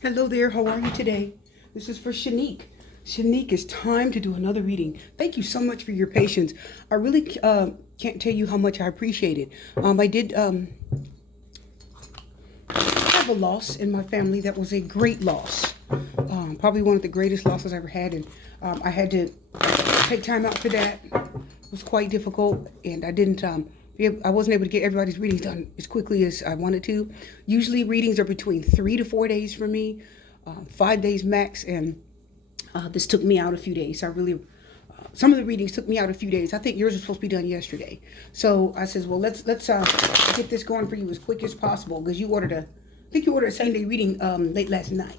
Hello there, how are you today? This is for Shanique. Shanique, it's time to do another reading. Thank you so much for your patience. I really can't tell you how much I appreciate it. I did have a loss in my family that was a great loss. Probably one of the greatest losses I ever had. And I had to take time out for that. It was quite difficult. And I wasn't able to get everybody's readings done as quickly as I wanted to. Usually readings are between 3 to 4 days for me, 5 days max. And this took me out a few days. Some of the readings took me out a few days. I think yours was supposed to be done yesterday. So I says, well, let's get this going for you as quick as possible because I think you ordered a same day reading late last night.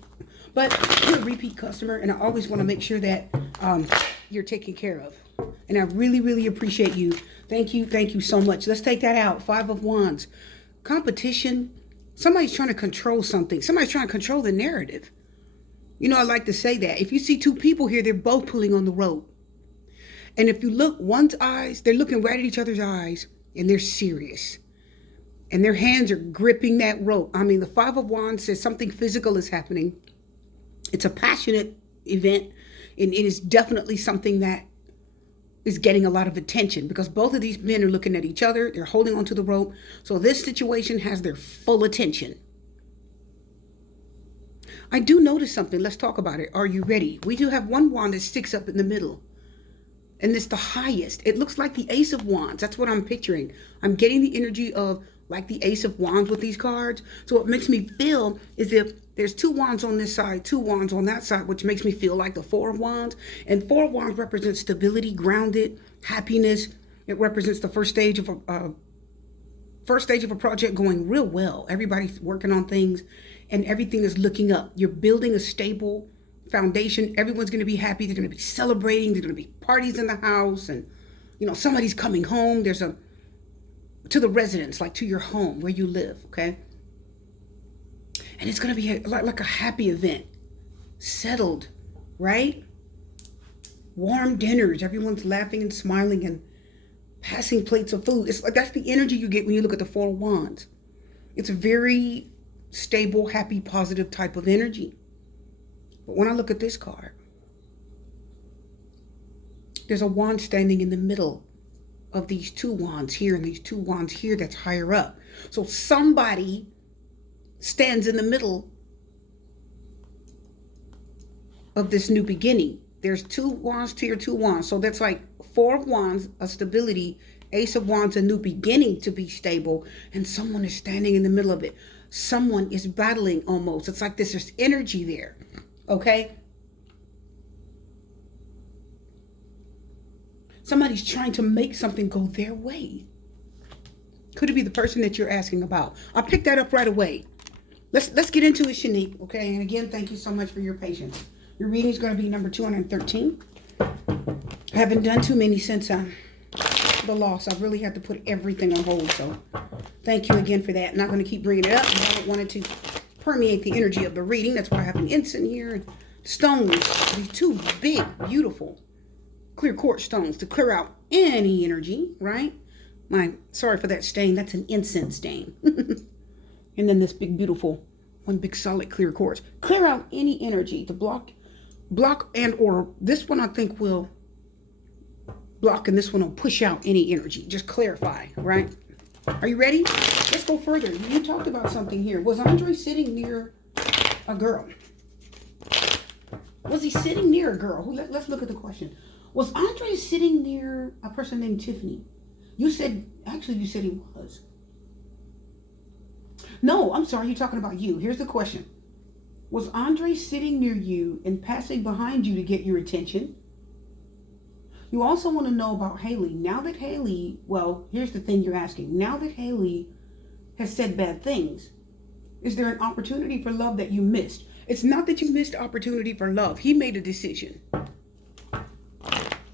But you're a repeat customer, and I always want to make sure that you're taken care of. And I really, really appreciate you. Thank you so much. Let's take that out. Five of Wands. Competition. Somebody's trying to control something. Somebody's trying to control the narrative. You know, I like to say that. If you see two people here, they're both pulling on the rope. And if you look, one's eyes, they're looking right at each other's eyes, and they're serious. And their hands are gripping that rope. I mean, the Five of Wands says something physical is happening. It's a passionate event, and it is definitely something that is getting a lot of attention because both of these men are looking at each other. They're holding onto the rope. So this situation has their full attention. I do notice something. Let's talk about it. Are you ready? We do have one wand that sticks up in the middle. And it's the highest. It looks like the Ace of Wands. That's what I'm picturing. I'm getting the energy of like the Ace of Wands with these cards. So what makes me feel is if there's two wands on this side, two wands on that side, which makes me feel like the Four of Wands. And Four of Wands represents stability, grounded, happiness. It represents the first stage of a project going real well. Everybody's working on things and everything is looking up. You're building a stable foundation. Everyone's going to be happy. They're going to be celebrating. There's going to be parties in the house and, somebody's coming home. To the residence, like to your home where you live, okay? And it's going to be like a happy event. Settled, right? Warm dinners. Everyone's laughing and smiling and passing plates of food. It's like that's the energy you get when you look at the Four of Wands. It's a very stable, happy, positive type of energy. But when I look at this card, there's a wand standing in the middle of these two wands here and these two wands here that's higher up. So somebody stands in the middle of this new beginning. There's two wands to your two wands. So that's like Four of Wands, a stability, Ace of Wands, a new beginning to be stable. And someone is standing in the middle of it. Someone is battling almost. It's like there's energy there. Okay? Somebody's trying to make something go their way. Could it be the person that you're asking about? I'll pick that up right away. Let's get into it, Shanique. Okay, and again, thank you so much for your patience. Your reading is going to be number 213. I haven't done too many since the loss. I've really had to put everything on hold. So thank you again for that. I'm not going to keep bringing it up. I don't want it to permeate the energy of the reading. That's why I have an incense here. Stones. These two big, beautiful clear quartz stones to clear out any energy, right? Sorry for that stain. That's an incense stain. And then this big, beautiful, one big solid clear quartz. Clear out any energy to block and or this one I think will block and this one will push out any energy. Just clarify, right? Are you ready? Let's go further. You talked about something here. Was Andre sitting near a girl? Was he sitting near a girl? Let's look at the question. Was Andre sitting near a person named Tiffany? You said he was. No, I'm sorry, you're talking about you. Here's the question. Was Andre sitting near you and passing behind you to get your attention? You also want to know about Haley. Here's the thing you're asking. Now that Haley has said bad things, is there an opportunity for love that you missed? It's not that you missed opportunity for love. He made a decision.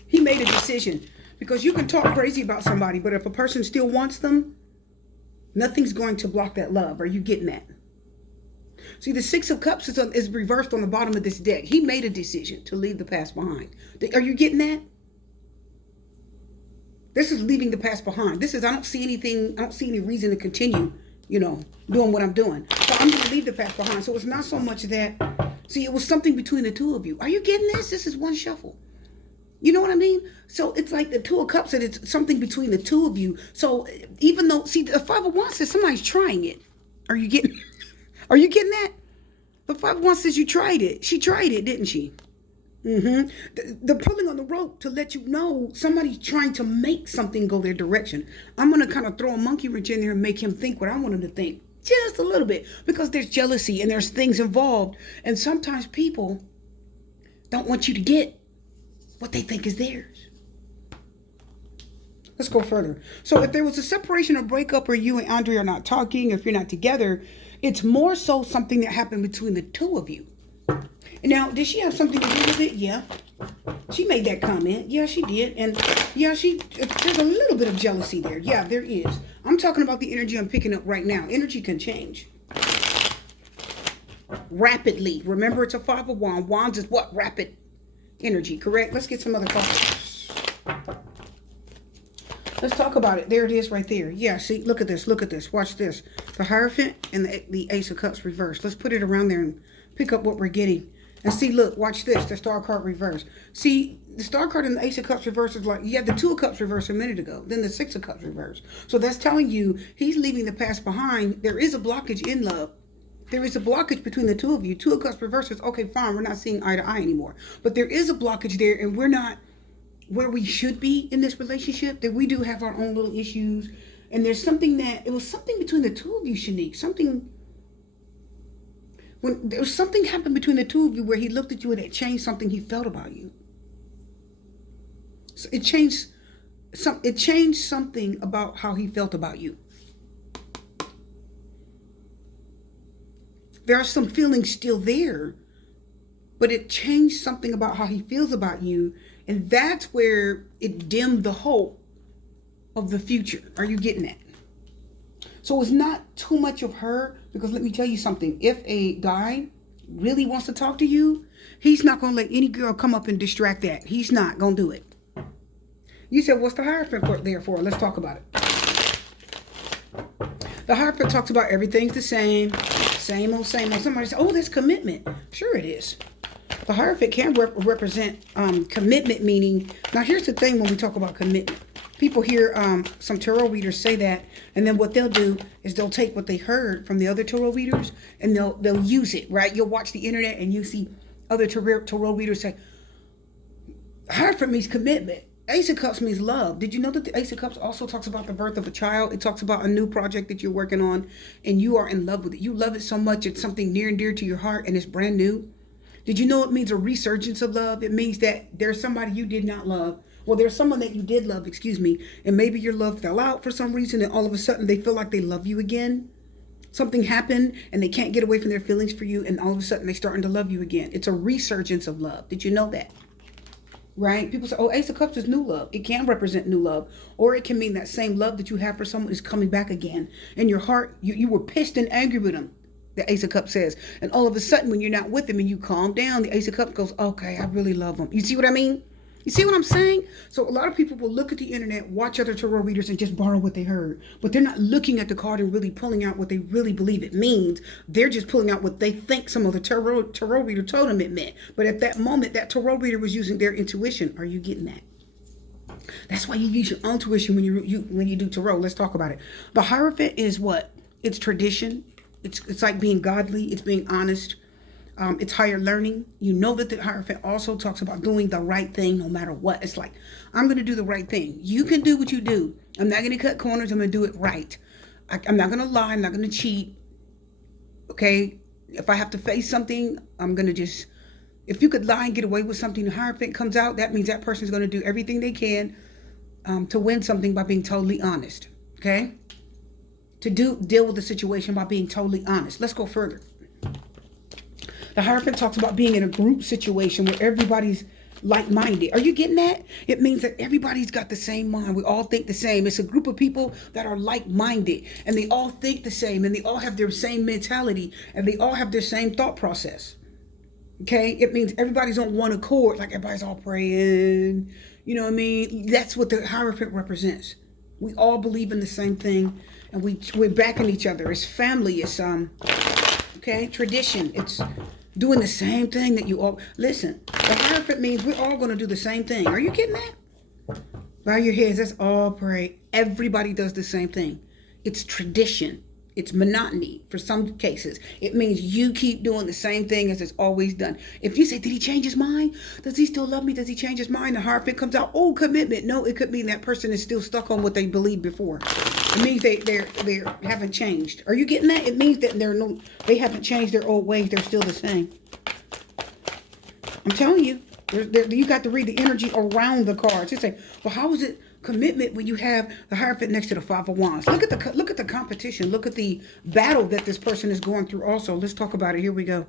He made a decision because you can talk crazy about somebody, but if a person still wants them, nothing's going to block that love. Are you getting that? See, the Six of Cups is reversed on the bottom of this deck. He made a decision to leave the past behind. Are you getting that? This is leaving the past behind. I don't see any reason to continue doing what I'm doing. So I'm going to leave the past behind. So it's not so much that, see, it was something between the two of you. Are you getting this? This is one shuffle. You know what I mean? So it's like the Two of Cups, and it's something between the two of you. So even though, see, the Five of Wands says somebody's trying it. Are you getting, are you getting that? The Five of Wands says you tried it. She tried it, didn't she? The pulling on the rope to let you know somebody's trying to make something go their direction. I'm going to kind of throw a monkey wrench in there and make him think what I want him to think. Just a little bit. Because there's jealousy and there's things involved. And sometimes people don't want you to get what they think is theirs. Let's go further. So if there was a separation or breakup, or you and Andre are not talking, if you're not together, it's more so something that happened between the two of you. Now, did she have something to do with it? Yeah. She made that comment. Yeah, she did. And yeah, there's a little bit of jealousy there. Yeah, there is. I'm talking about the energy I'm picking up right now. Energy can change rapidly. Remember, it's a Five of Wands. Wands is what? Rapid energy, correct? Let's get some other cards. Let's talk about it. There it is right there. Yeah, see, look at this. Look at this. Watch this. The Hierophant and the Ace of Cups reversed. Let's put it around there and pick up what we're getting. And see, look, watch this, the Star card reverse. See, the Star card and the Ace of Cups reverse is like, you had the Two of Cups reverse a minute ago, then the Six of Cups reverse. So that's telling you he's leaving the past behind. There is a blockage in love. There is a blockage between the two of you. Two of Cups reverse is, okay, fine, we're not seeing eye to eye anymore. But there is a blockage there, and we're not where we should be in this relationship, that we do have our own little issues. And there's something it was something between the two of you, Shanique, when there was something happened between the two of you where he looked at you and it changed something he felt about you. So it changed something about how he felt about you. There are some feelings still there, but it changed something about how he feels about you, and that's where it dimmed the hope of the future. Are you getting that? So it's not too much of her, because let me tell you something. If a guy really wants to talk to you, he's not going to let any girl come up and distract that. He's not going to do it. You said, what's the Hierophant there for? Let's talk about it. The Hierophant talks about everything's the same. Same old, same old. Somebody said, oh, that's commitment. Sure it is. The Hierophant can represent commitment, meaning, now here's the thing when we talk about commitment. People hear some tarot readers say that, and then what they'll do is they'll take what they heard from the other tarot readers and they'll use it, right? You'll watch the internet and you see other tarot readers say, Hierophant means commitment. Ace of Cups means love. Did you know that the Ace of Cups also talks about the birth of a child? It talks about a new project that you're working on and you are in love with it. You love it so much, it's something near and dear to your heart and it's brand new. Did you know it means a resurgence of love? It means that there's somebody you did not love. Well, there's someone that you did love, and maybe your love fell out for some reason, and all of a sudden they feel like they love you again. Something happened, and they can't get away from their feelings for you, and all of a sudden they're starting to love you again. It's a resurgence of love. Did you know that? Right? People say, oh, Ace of Cups is new love. It can represent new love, or it can mean that same love that you have for someone is coming back again. In your heart, you were pissed and angry with them, the Ace of Cups says. And all of a sudden, when you're not with them and you calm down, the Ace of Cups goes, okay, I really love them. You see what I mean? You see what I'm saying? So a lot of people will look at the internet, watch other tarot readers, and just borrow what they heard. But they're not looking at the card and really pulling out what they really believe it means. They're just pulling out what they think some other tarot reader told them it meant. But at that moment, that tarot reader was using their intuition. Are you getting that? That's why you use your own intuition when you do tarot. Let's talk about it. The Hierophant is what? It's tradition. It's like being godly. It's being honest. It's higher learning. You know that the Hierophant also talks about doing the right thing no matter what. It's like, I'm going to do the right thing. You can do what you do. I'm not going to cut corners. I'm going to do it right. I'm not going to lie. I'm not going to cheat. Okay? If I have to face something, I'm going to just, if you could lie and get away with something, the Hierophant comes out, that means that person's going to do everything they can to win something by being totally honest. Okay? To deal with the situation by being totally honest. Let's go further. The Hierophant talks about being in a group situation where everybody's like-minded. Are you getting that? It means that everybody's got the same mind. We all think the same. It's a group of people that are like-minded, and they all think the same, and they all have their same mentality, and they all have their same thought process. Okay? It means everybody's on one accord, like everybody's all praying. You know what I mean? That's what the Hierophant represents. We all believe in the same thing, And we're backing each other. It's family. It's okay, tradition. It's doing the same thing that you all listen. The Hierophant means we're all going to do the same thing. Are you getting that? Bow your heads. Let's all pray. Everybody does the same thing. It's tradition. It's monotony for some cases. It means you keep doing the same thing as it's always done. If you say, did he change his mind? Does he still love me? Does he change his mind? The Hierophant comes out, oh, commitment. No, it could mean that person is still stuck on what they believed before. It means they haven't changed. Are you getting that? It means that they haven't changed their old ways. They're still the same. I'm telling you. You got to read the energy around the cards. You say, well, how is it commitment when you have the Hierophant next to the Five of Wands? Look at the competition. Look at the battle that this person is going through also. Let's talk about it. Here we go.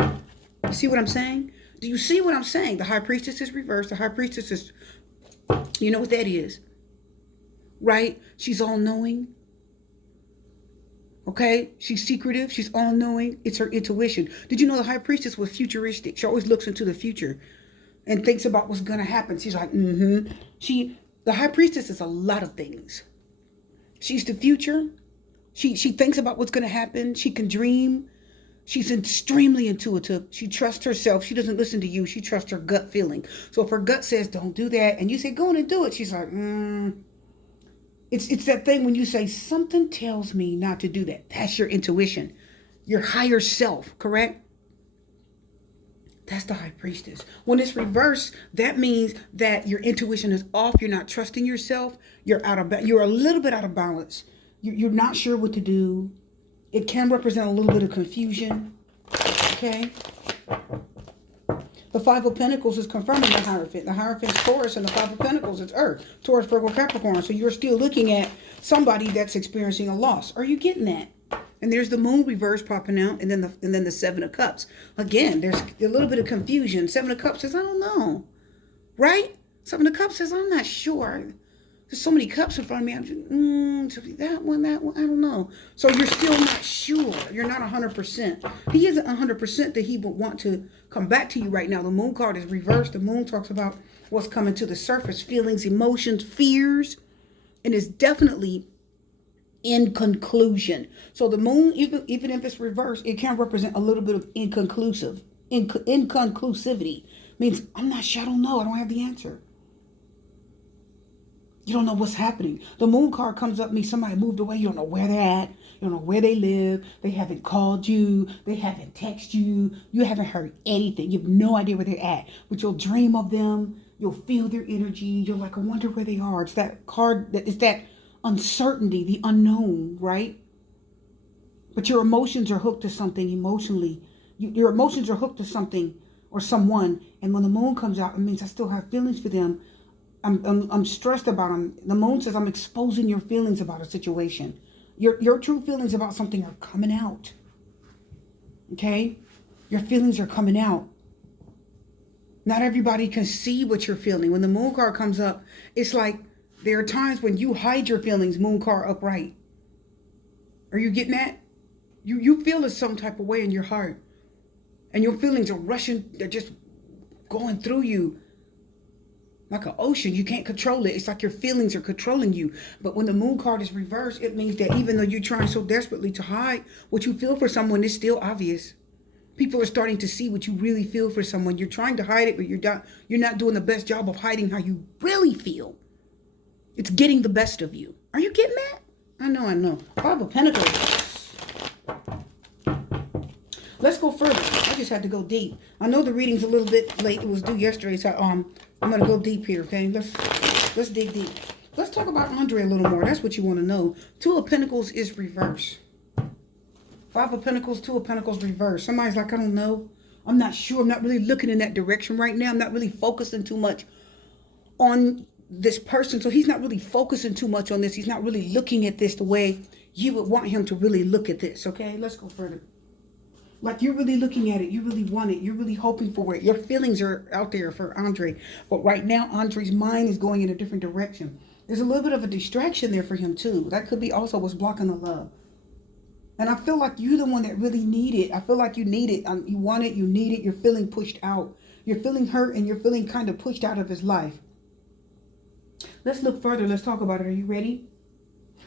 You see what I'm saying? Do you see what I'm saying? The High Priestess is reversed. The High Priestess is, you know what that is, right? She's all-knowing. Okay? She's secretive. She's all-knowing. It's her intuition. Did you know the High Priestess was futuristic? She always looks into the future and thinks about what's going to happen. She's like, The High Priestess is a lot of things. She's the future. She thinks about what's going to happen. She can dream. She's extremely intuitive. She trusts herself. She doesn't listen to you. She trusts her gut feeling. So if her gut says, don't do that, and you say, go on and do it, she's like, It's that thing when you say, something tells me not to do that. That's your intuition. Your higher self, correct? That's the High Priestess. When it's reversed, that means that your intuition is off. You're not trusting yourself. You're a little bit out of balance. You're not sure what to do. It can represent a little bit of confusion. Okay? The Five of Pentacles is confirming the Hierophant. The Hierophant's Taurus, and the Five of Pentacles is Earth. Taurus, Virgo, Capricorn. So you're still looking at somebody that's experiencing a loss. Are you getting that? And there's the Moon reverse popping out, and then the Seven of Cups. Again, there's a little bit of confusion. Seven of Cups says, I don't know. Right? Seven of Cups says, I'm not sure. There's so many cups in front of me. I'm just, that one, I don't know. So you're still not sure. You're not 100%. He isn't 100% that he would want to come back to you right now. The Moon card is reversed. The Moon talks about what's coming to the surface, feelings, emotions, fears, and is definitely in conclusion. So the Moon, even if it's reversed, it can represent a little bit of inconclusivity. Means I'm not sure. I don't know. I don't have the answer. You don't know what's happening. The Moon card comes up, means somebody moved away. You don't know where they're at. You don't know where they live. They haven't called you. They haven't texted you. You haven't heard anything. You have no idea where they're at. But you'll dream of them. You'll feel their energy. You're like, I wonder where they are. It's that card, it's that uncertainty, the unknown, right? But your emotions are hooked to something emotionally. Your emotions are hooked to something or someone. And when the Moon comes out, it means I still have feelings for them. I'm stressed about them. The Moon says I'm exposing your feelings about a situation. Your true feelings about something are coming out. Okay? Your feelings are coming out. Not everybody can see what you're feeling. When the Moon card comes up, it's like there are times when you hide your feelings, Moon card upright. Are you getting that? You feel it some type of way in your heart. And your feelings are rushing. They're just going through you. Like an ocean, you can't control it. It's like your feelings are controlling you. But when the Moon card is reversed, it means that even though you're trying so desperately to hide what you feel for someone, it's still obvious. People are starting to see what you really feel for someone. You're trying to hide it, but you're not doing the best job of hiding how you really feel. It's getting the best of you. Are you getting that? I know. Five of Pentacles. Let's go further. I just had to go deep. I know the reading's a little bit late. It was due yesterday, so I'm gonna go deep here, okay? Let's dig deep. Let's talk about Andre a little more. That's what you want to know. Two of Pentacles is reverse. Five of Pentacles, Two of Pentacles reverse. Somebody's like, I don't know. I'm not sure. I'm not really looking in that direction right now. I'm not really focusing too much on this person. So he's not really focusing too much on this. He's not really looking at this the way you would want him to really look at this, okay? Let's go further. Like you're really looking at it. You really want it. You're really hoping for it. Your feelings are out there for Andre. But right now, Andre's mind is going in a different direction. There's a little bit of a distraction there for him too. That could be also what's blocking the love. And I feel like you're the one that really need it. I feel like you need it. You want it. You need it. You're feeling pushed out. You're feeling hurt and you're feeling kind of pushed out of his life. Let's look further. Let's talk about it. Are you ready?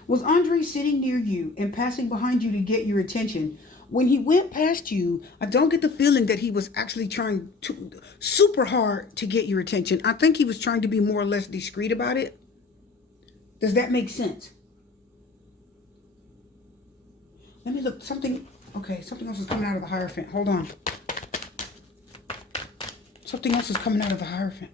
Was Andre sitting near you and passing behind you to get your attention? When he went past you, I don't get the feeling that he was actually trying to super hard to get your attention. I think he was trying to be more or less discreet about it. Does that make sense? Let me look. Something. Okay, something else is coming out of the Hierophant. Hold on. Something else is coming out of the Hierophant.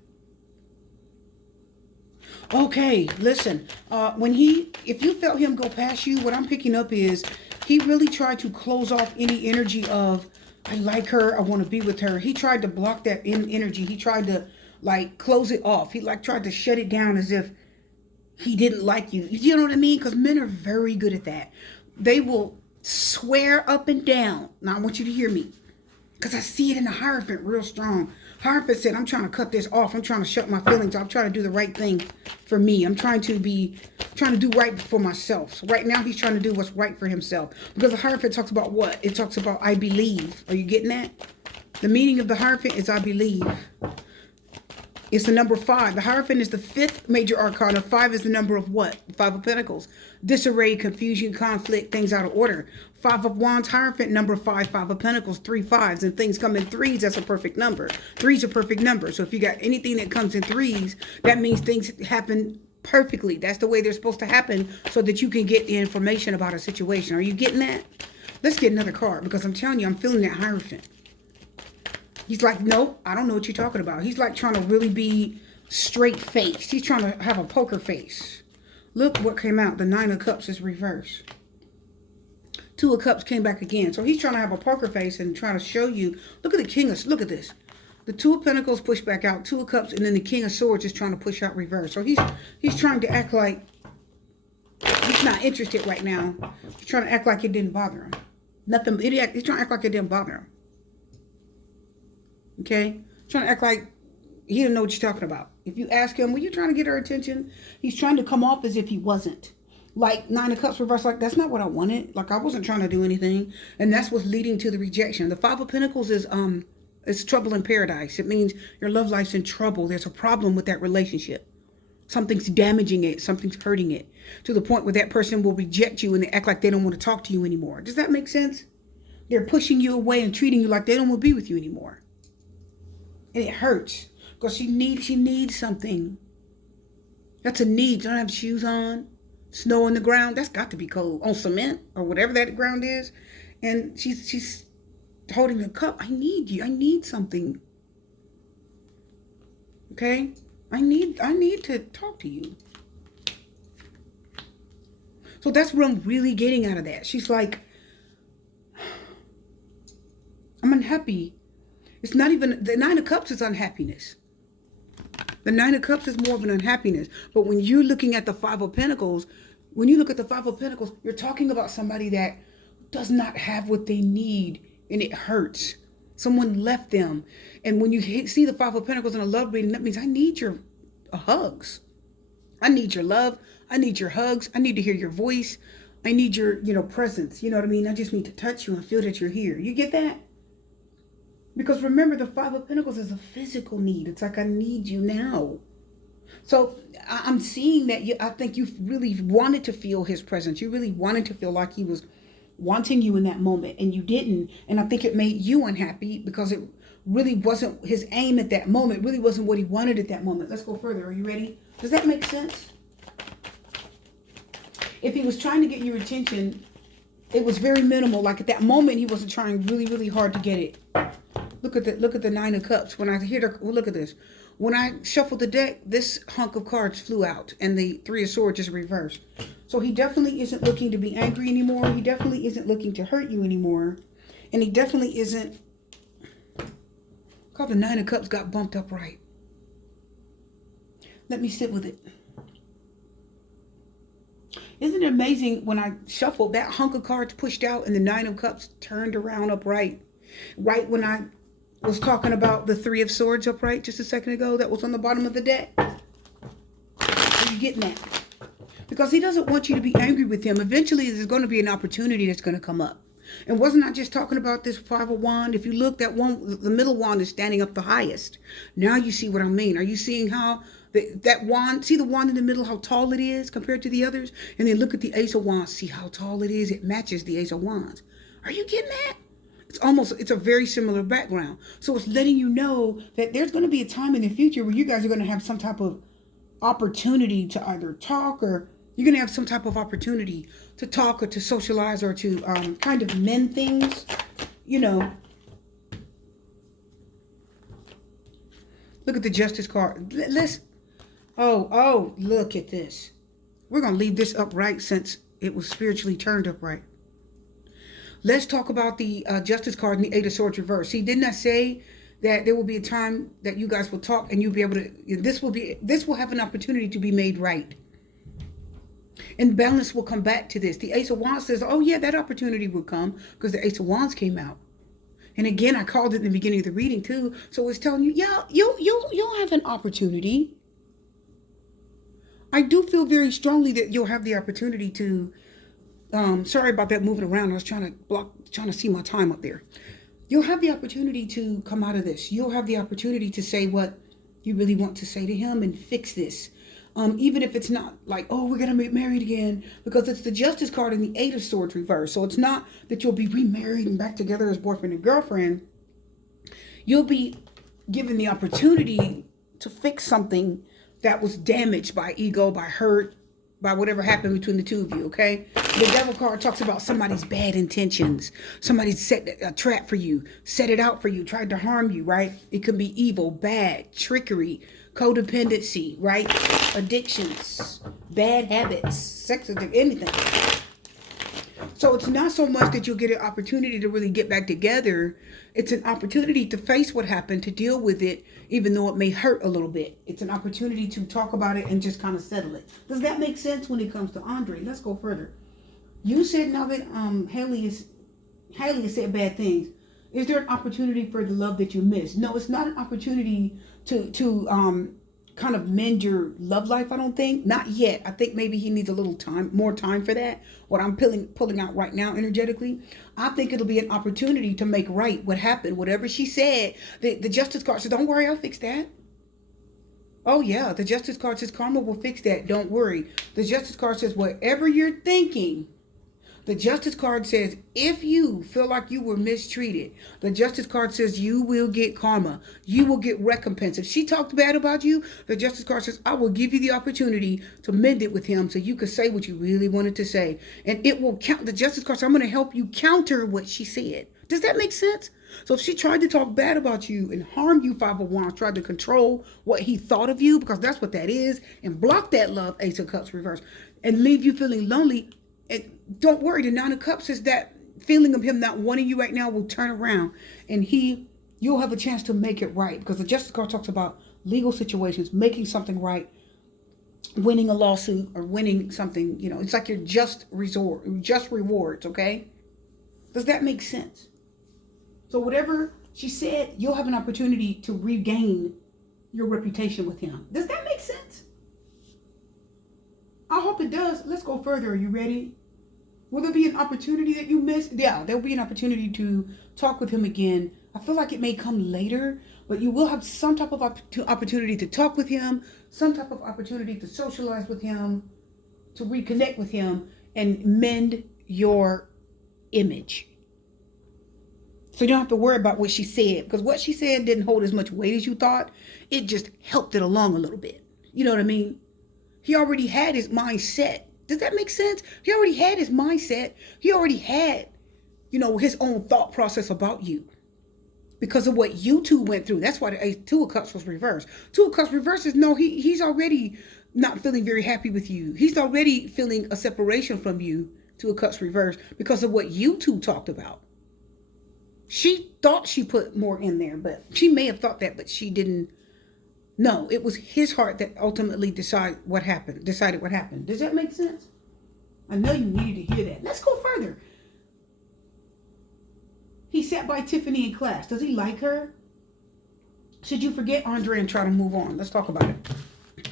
Okay, listen. If you felt him go past you, what I'm picking up is he really tried to close off any energy of, I like her, I want to be with her. He tried to block that energy. He tried to close it off. He tried to shut it down as if he didn't like you. You know what I mean? Because men are very good at that. They will swear up and down. Now I want you to hear me, because I see it in the Hierophant real strong. Hierophant said, I'm trying to cut this off. I'm trying to shut my feelings off. I'm trying to do the right thing for me. I'm trying to do right for myself. So right now he's trying to do what's right for himself. Because the Hierophant talks about what? It talks about I believe. Are you getting that? The meaning of the Hierophant is I believe. It's the number 5. The Hierophant is the 5th major arcana. 5 is the number of what? 5 of Pentacles. Disarray, confusion, conflict, things out of order. 5 of Wands, Hierophant, number 5. 5 of Pentacles, 3 5s. And things come in 3s, that's a perfect number. 3 is a perfect number. So if you got anything that comes in 3s, that means things happen perfectly. That's the way they're supposed to happen so that you can get the information about a situation. Are you getting that? Let's get another card, because I'm telling you, I'm feeling that Hierophant. He's like, nope, I don't know what you're talking about. He's like trying to really be straight-faced. He's trying to have a poker face. Look what came out. The 9 of Cups is reversed. 2 of Cups came back again. So he's trying to have a poker face and trying to show you. Look at the King of, look at this. The 2 of Pentacles pushed back out. 2 of Cups, and then the King of Swords is trying to push out reverse. So he's trying to act like he's not interested right now. He's trying to act like it didn't bother him. Nothing. He's trying to act like it didn't bother him. Okay? Trying to act like he didn't know what you're talking about. If you ask him, were you trying to get her attention? He's trying to come off as if he wasn't. Like 9 of Cups reversed, like, that's not what I wanted. Like, I wasn't trying to do anything. And that's what's leading to the rejection. The 5 of Pentacles is it's trouble in paradise. It means your love life's in trouble. There's a problem with that relationship. Something's damaging it. Something's hurting it. To the point where that person will reject you and they act like they don't want to talk to you anymore. Does that make sense? They're pushing you away and treating you like they don't want to be with you anymore. And it hurts because she needs something. That's a need. Don't have shoes on, snow on the ground. That's got to be cold. On cement or whatever that ground is. And she's holding the cup. I need you. I need something. Okay? I need to talk to you. So that's what I'm really getting out of that. She's like, I'm unhappy. It's not even, the 9 of Cups is unhappiness. The 9 of Cups is more of an unhappiness. But when you're looking at the 5 of Pentacles, when you look at the 5 of Pentacles, you're talking about somebody that does not have what they need, and it hurts. Someone left them. And when you see the 5 of Pentacles in a love reading, that means I need your hugs. I need your love. I need your hugs. I need to hear your voice. I need your, presence. You know what I mean? I just need to touch you and feel that you're here. You get that? Because remember, the 5 of Pentacles is a physical need. It's like, I need you now. So I'm seeing that I think you really wanted to feel his presence. You really wanted to feel like he was wanting you in that moment, and you didn't. And I think it made you unhappy because it really wasn't his aim at that moment. It really wasn't what he wanted at that moment. Let's go further. Are you ready? Does that make sense? If he was trying to get your attention, it was very minimal. Like at that moment, he wasn't trying really, really hard to get it. Look at the 9 of Cups. When I hear look at this. When I shuffled the deck, this hunk of cards flew out, and the 3 of Swords is reversed. So he definitely isn't looking to be angry anymore. He definitely isn't looking to hurt you anymore. And he definitely isn't. The 9 of Cups got bumped up right. Let me sit with it. Isn't it amazing when I shuffled, that hunk of cards pushed out and the 9 of Cups turned around upright? Right when I was talking about the 3 of Swords upright just a second ago that was on the bottom of the deck. Are you getting that? Because he doesn't want you to be angry with him. Eventually there's going to be an opportunity that's going to come up. And wasn't I just talking about this five of wand? If you look, that one, the middle wand is standing up the highest. Now you see what I mean. Are you seeing how that wand, see the wand in the middle, how tall it is compared to the others? And then look at the ace of wands, see how tall it is? It matches the ace of wands. Are you getting that? It's a very similar background. So it's letting you know that there's going to be a time in the future where you guys are going to have some type of opportunity to either talk, or you're going to have some type of opportunity to talk or to socialize or to kind of mend things, you know. Look at the Justice card. Look at this. We're going to leave this upright since it was spiritually turned upright. Let's talk about the Justice card and the Eight of Swords reverse. See, didn't I say that there will be a time that you guys will talk and you'll be able to, this will have an opportunity to be made right. And balance will come back to this. The Ace of Wands says, oh yeah, that opportunity will come because the Ace of Wands came out. And again, I called it in the beginning of the reading too. So it's telling you, yeah, you'll have an opportunity. I do feel very strongly that you'll have the opportunity to, sorry about that moving around. I was trying to see my time up there. You'll have the opportunity to come out of this. You'll have the opportunity to say what you really want to say to him and fix this. Even if it's not like, oh, we're going to get married again, because it's the Justice card and the Eight of Swords reverse. So it's not that you'll be remarried and back together as boyfriend and girlfriend. You'll be given the opportunity to fix something that was damaged by ego, by hurt, by whatever happened between the two of you, okay? The Devil card talks about somebody's bad intentions. Somebody set a trap for you, set it out for you, tried to harm you, right? It could be evil, bad, trickery, codependency, right? Addictions, bad habits, sex addiction, anything. So it's not so much that you'll get an opportunity to really get back together. It's an opportunity to face what happened, to deal with it, even though it may hurt a little bit. It's an opportunity to talk about it and just kind of settle it. Does that make sense when it comes to Andre? Let's go further. You said now that Haley has said bad things. Is there an opportunity for the love that you missed? No, it's not an opportunity to kind of mend your love life, I don't think. Not yet. I think maybe he needs a little more time for that. What I'm pulling out right now energetically, I think it'll be an opportunity to make right what happened. Whatever she said, the Justice card says, don't worry, I'll fix that. Oh yeah, the Justice card says karma will fix that. Don't worry. The Justice card says whatever you're thinking. The Justice card says, if you feel like you were mistreated, the Justice card says you will get karma. You will get recompense. If she talked bad about you, the Justice card says, I will give you the opportunity to mend it with him so you could say what you really wanted to say. And it will count. The Justice card says, I'm going to help you counter what she said. Does that make sense? So if she tried to talk bad about you and harm you, Five of Wands, tried to control what he thought of you, because that's what that is, and block that love, Ace of Cups reverse, and leave you feeling lonely, and don't worry, the Nine of Cups is that feeling of him not wanting you right now will turn around, and you'll have a chance to make it right, because the Justice card talks about legal situations, making something right, winning a lawsuit or winning something. You know, it's like your just rewards. Okay, does that make sense? So whatever she said, you'll have an opportunity to regain your reputation with him. Does that make sense? I hope it does. Let's go further. Are you ready? Will there be an opportunity that you missed? Yeah, there'll be an opportunity to talk with him again. I feel like it may come later, but you will have some type of opportunity to talk with him, some type of opportunity to socialize with him, to reconnect with him, and mend your image. So you don't have to worry about what she said, because what she said didn't hold as much weight as you thought. It just helped it along a little bit. You know what I mean? He already had his mindset. Does that make sense? He already had his mindset. He already had, his own thought process about you because of what you two went through. That's why the Two of Cups was reversed. Two of Cups reversed is he's already not feeling very happy with you. He's already feeling a separation from you, Two of Cups reversed, because of what you two talked about. She thought she put more in there, but she may have thought that, but she didn't. No, it was his heart that ultimately decided what happened. Does that make sense? I know you needed to hear that. Let's go further. He sat by Tiffany in class. Does he like her? Should you forget Andre and try to move on? Let's talk about it.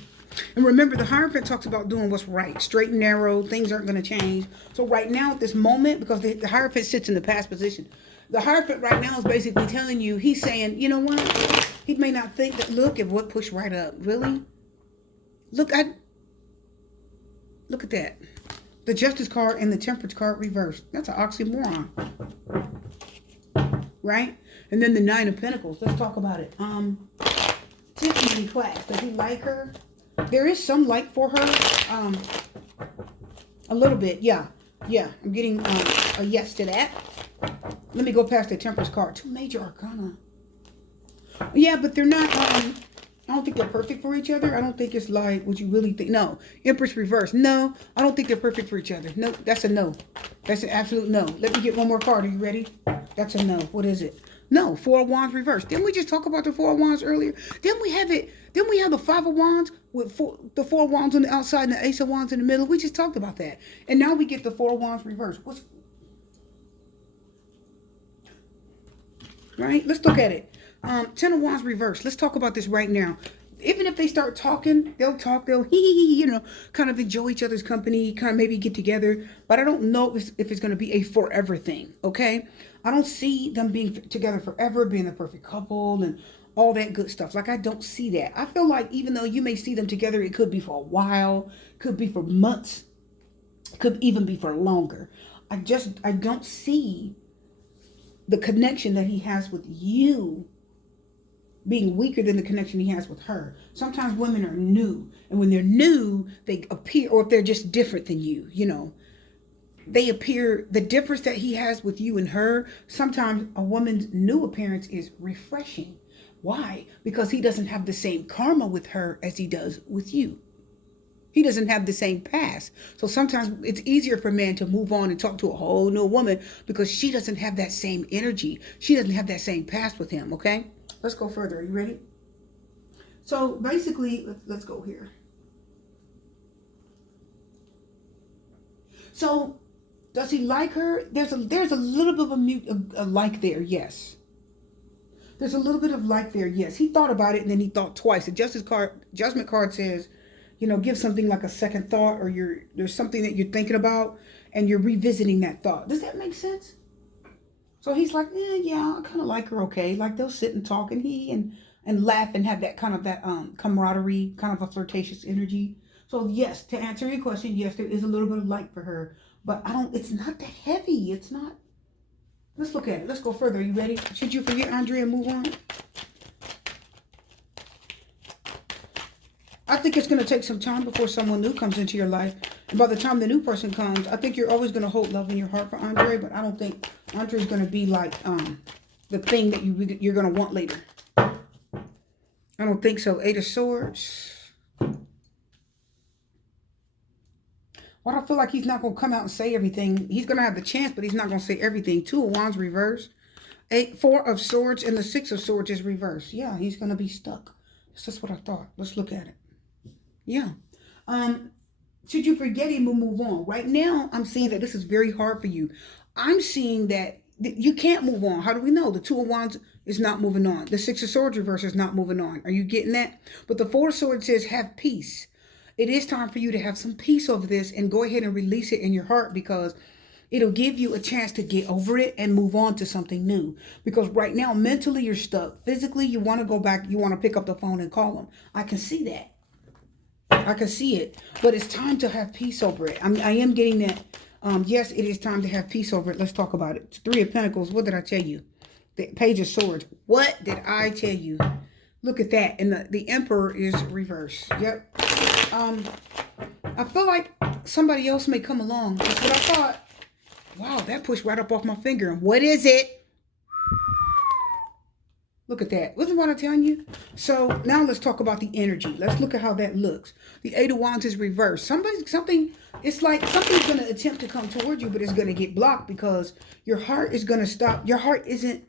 And remember, the Hierophant talks about doing what's right, straight and narrow. Things aren't going to change. So right now, at this moment, because the Hierophant sits in the past position, the Hierophant right now is basically telling you, he's saying, you know what? He may not think that, look at what pushed right up. Really? Look at that. The Justice card and the Temperance card reversed. That's an oxymoron. Right? And then the Nine of Pentacles. Let's talk about it. Tiffany class. Does he like her? There is some like for her. A little bit. Yeah. Yeah. I'm getting a yes to that. Let me go past the Temperance card. Two major arcana. Yeah, but they're not, I don't think they're perfect for each other. I don't think it's like what you really think. No. Empress reverse. No, I don't think they're perfect for each other. No, that's a no. That's an absolute no. Let me get one more card. Are you ready? That's a no. What is it? No. Four of Wands reverse. Didn't we just talk about the Four of Wands earlier? Didn't we have it? Didn't we have the Five of Wands with the Four of Wands on the outside and the Ace of Wands in the middle? We just talked about that. And now we get the Four of Wands reverse. Right? Let's look at it. Ten of Wands reverse. Let's talk about this right now. Even if they start talking, they'll kind of enjoy each other's company, kind of maybe get together. But I don't know if it's going to be a forever thing, okay? I don't see them being together forever, being the perfect couple and all that good stuff. Like, I don't see that. I feel like even though you may see them together, it could be for a while, could be for months, could even be for longer. I don't see the connection that he has with you being weaker than the connection he has with her. Sometimes women are new, and when they're new, they appear, or if they're just different than you, they appear, the difference that he has with you and her, sometimes a woman's new appearance is refreshing. Why? Because he doesn't have the same karma with her as he does with you. He doesn't have the same past. So sometimes it's easier for men to move on and talk to a whole new woman because she doesn't have that same energy. She doesn't have that same past with him, okay? Let's go further. Are you ready? So basically, let's go here. So does he like her? There's a little bit of a like there, yes. There's a little bit of like there, yes. He thought about it and then he thought twice. The Judgment card says, give something like a second thought, or there's something that you're thinking about and you're revisiting that thought. Does that make sense? So he's like, yeah, I kind of like her, okay. Like, they'll sit and talk and laugh and have that kind of camaraderie, kind of a flirtatious energy. So yes, to answer your question, yes, there is a little bit of like for her, but it's not that heavy. It's not. Let's look at it. Let's go further. Are you ready? Should you forget Andre and move on? I think it's going to take some time before someone new comes into your life. And by the time the new person comes, I think you're always going to hold love in your heart for Andre, but I don't think Andre is going to be like the thing that you're going to want later. I don't think so. Eight of Swords. Well, I feel like he's not going to come out and say everything. He's going to have the chance, but he's not going to say everything. Two of Wands reversed. Four of Swords and the Six of Swords is reversed. Yeah, he's going to be stuck. That's just what I thought. Let's look at it. Yeah. Should you forget him and move on? Right now, I'm seeing that this is very hard for you. I'm seeing that you can't move on. How do we know? The Two of Wands is not moving on. The Six of Swords reverse is not moving on. Are you getting that? But the Four of Swords says have peace. It is time for you to have some peace over this and go ahead and release it in your heart, because it'll give you a chance to get over it and move on to something new. Because right now, mentally, you're stuck. Physically, you want to go back. You want to pick up the phone and call them. I can see that. I can see it. But it's time to have peace over it. I am getting that. Yes, it is time to have peace over it. Let's talk about it. Three of Pentacles. What did I tell you? The Page of Swords. What did I tell you? Look at that. And the Emperor is reversed. Yep. I feel like somebody else may come along. That's what I thought. Wow, that pushed right up off my finger. What is it? Look at that. Wasn't what I'm telling you? So now let's talk about the energy. Let's look at how that looks. The Eight of Wands is reversed. It's like something's going to attempt to come toward you, but it's going to get blocked because your heart is going to stop. Your heart isn't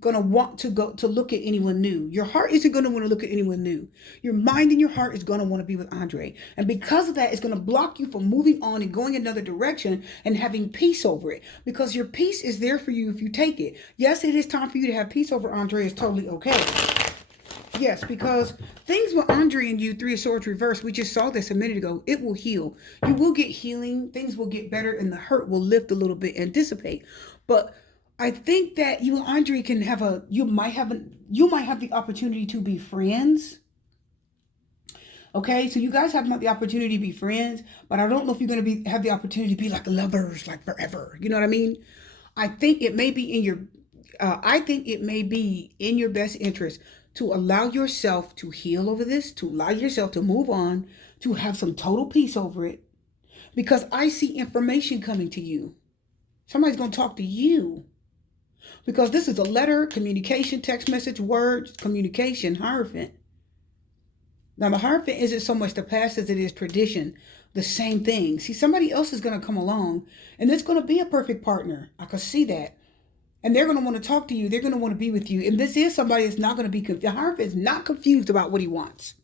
going to want to go to look at anyone new. Your heart isn't going to want to look at anyone new. Your mind and your heart is going to want to be with Andre. And because of that, it's going to block you from moving on and going another direction and having peace over it. Because your peace is there for you if you take it. Yes, it is time for you to have peace over Andre. It's totally okay. Yes, because things with Andre and you, Three of Swords reverse, we just saw this a minute ago. It will heal. You will get healing. Things will get better, and the hurt will lift a little bit and dissipate. But I think that you and Andre can have a. You might have the opportunity to be friends. Okay, so you guys have the opportunity to be friends, but I don't know if you're gonna be have the opportunity to be like lovers, like forever. You know what I mean? I think it may be in your I think it may be in your best interest to allow yourself to heal over this, to allow yourself to move on, to have some total peace over it, because I see information coming to you. Somebody's going to talk to you because this is a letter, communication, text message, words, communication, Hierophant. Now, the Hierophant isn't so much the past as it is tradition, the same thing. See, somebody else is going to come along and it's going to be a perfect partner. I can see that. And they're going to want to talk to you. They're going to want to be with you. And this is somebody that's not going to be confused. The Hierophant is not confused about what he wants.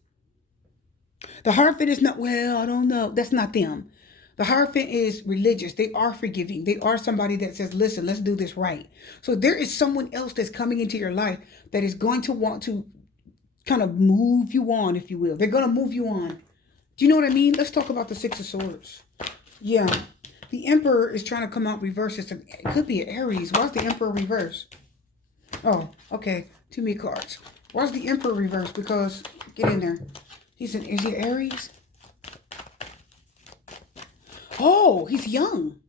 The Hierophant is not, well, I don't know. That's not them. The Hierophant is religious. They are forgiving. They are somebody that says, listen, let's do this right. So there is someone else that's coming into your life that is going to want to kind of move you on, if you will. They're going to move you on. Do you know what I mean? Let's talk about the Six of Swords. Yeah. The Emperor is trying to come out reverse. It could be an Aries. Why's the Emperor reverse? Oh, okay. Too many cards. Why's the Emperor reverse? Because, get in there. Is he Aries? Oh, he's young.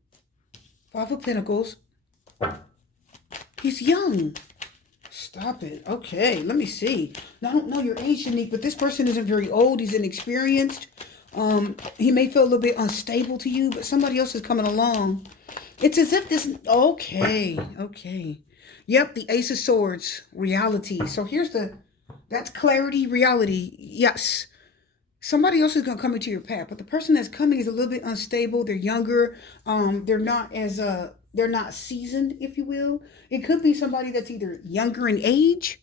Five of Pentacles. He's young. Stop it. Okay, let me see. Now, I don't know your age, Unique, but this person isn't very old. He's inexperienced. He may feel a little bit unstable to you, but somebody else is coming along. It's as if this... Okay. Yep, the Ace of Swords. Reality. So here's the... That's clarity, reality. Yes. Somebody else is going to come into your path, but the person that's coming is a little bit unstable. They're younger. They're not as... They're not seasoned, if you will. It could be somebody that's either younger in age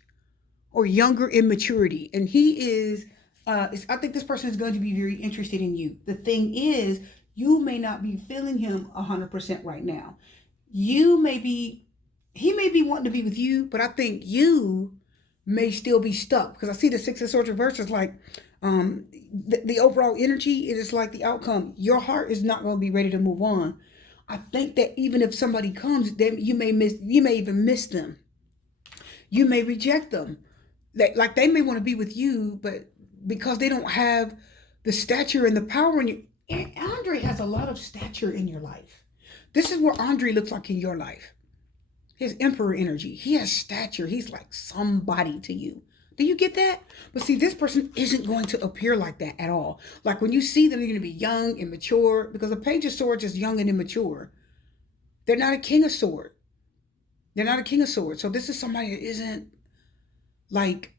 or younger in maturity. And he is... I think this person is going to be very interested in you. The thing is, you may not be feeling him 100% right now. He may be wanting to be with you, but I think you may still be stuck. Because I see the Six of Swords reverse is like the overall energy. It is like the outcome. Your heart is not going to be ready to move on. I think that even if somebody comes, then you may even miss them. You may reject them. Like they may want to be with you, but because they don't have the stature and the power in you. And Andre has a lot of stature in your life. This is what Andre looks like in your life. His Emperor energy. He has stature. He's like somebody to you. Do you get that? But see, this person isn't going to appear like that at all. Like when you see them, they're going to be young and mature, because the Page of Swords is young and immature. They're not a King of Swords. They're not a King of Swords. So this is somebody that isn't like...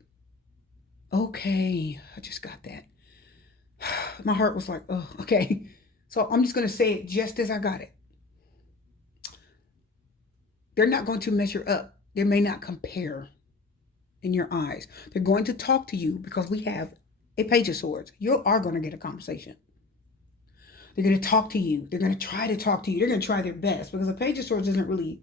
Okay, I just got that. My heart was like, oh, okay. So I'm just going to say it just as I got it. They're not going to measure up. They may not compare in your eyes. They're going to talk to you because we have a Page of Swords. You are going to get a conversation. They're going to talk to you. They're going to try to talk to you. They're going to try their best because a Page of Swords isn't really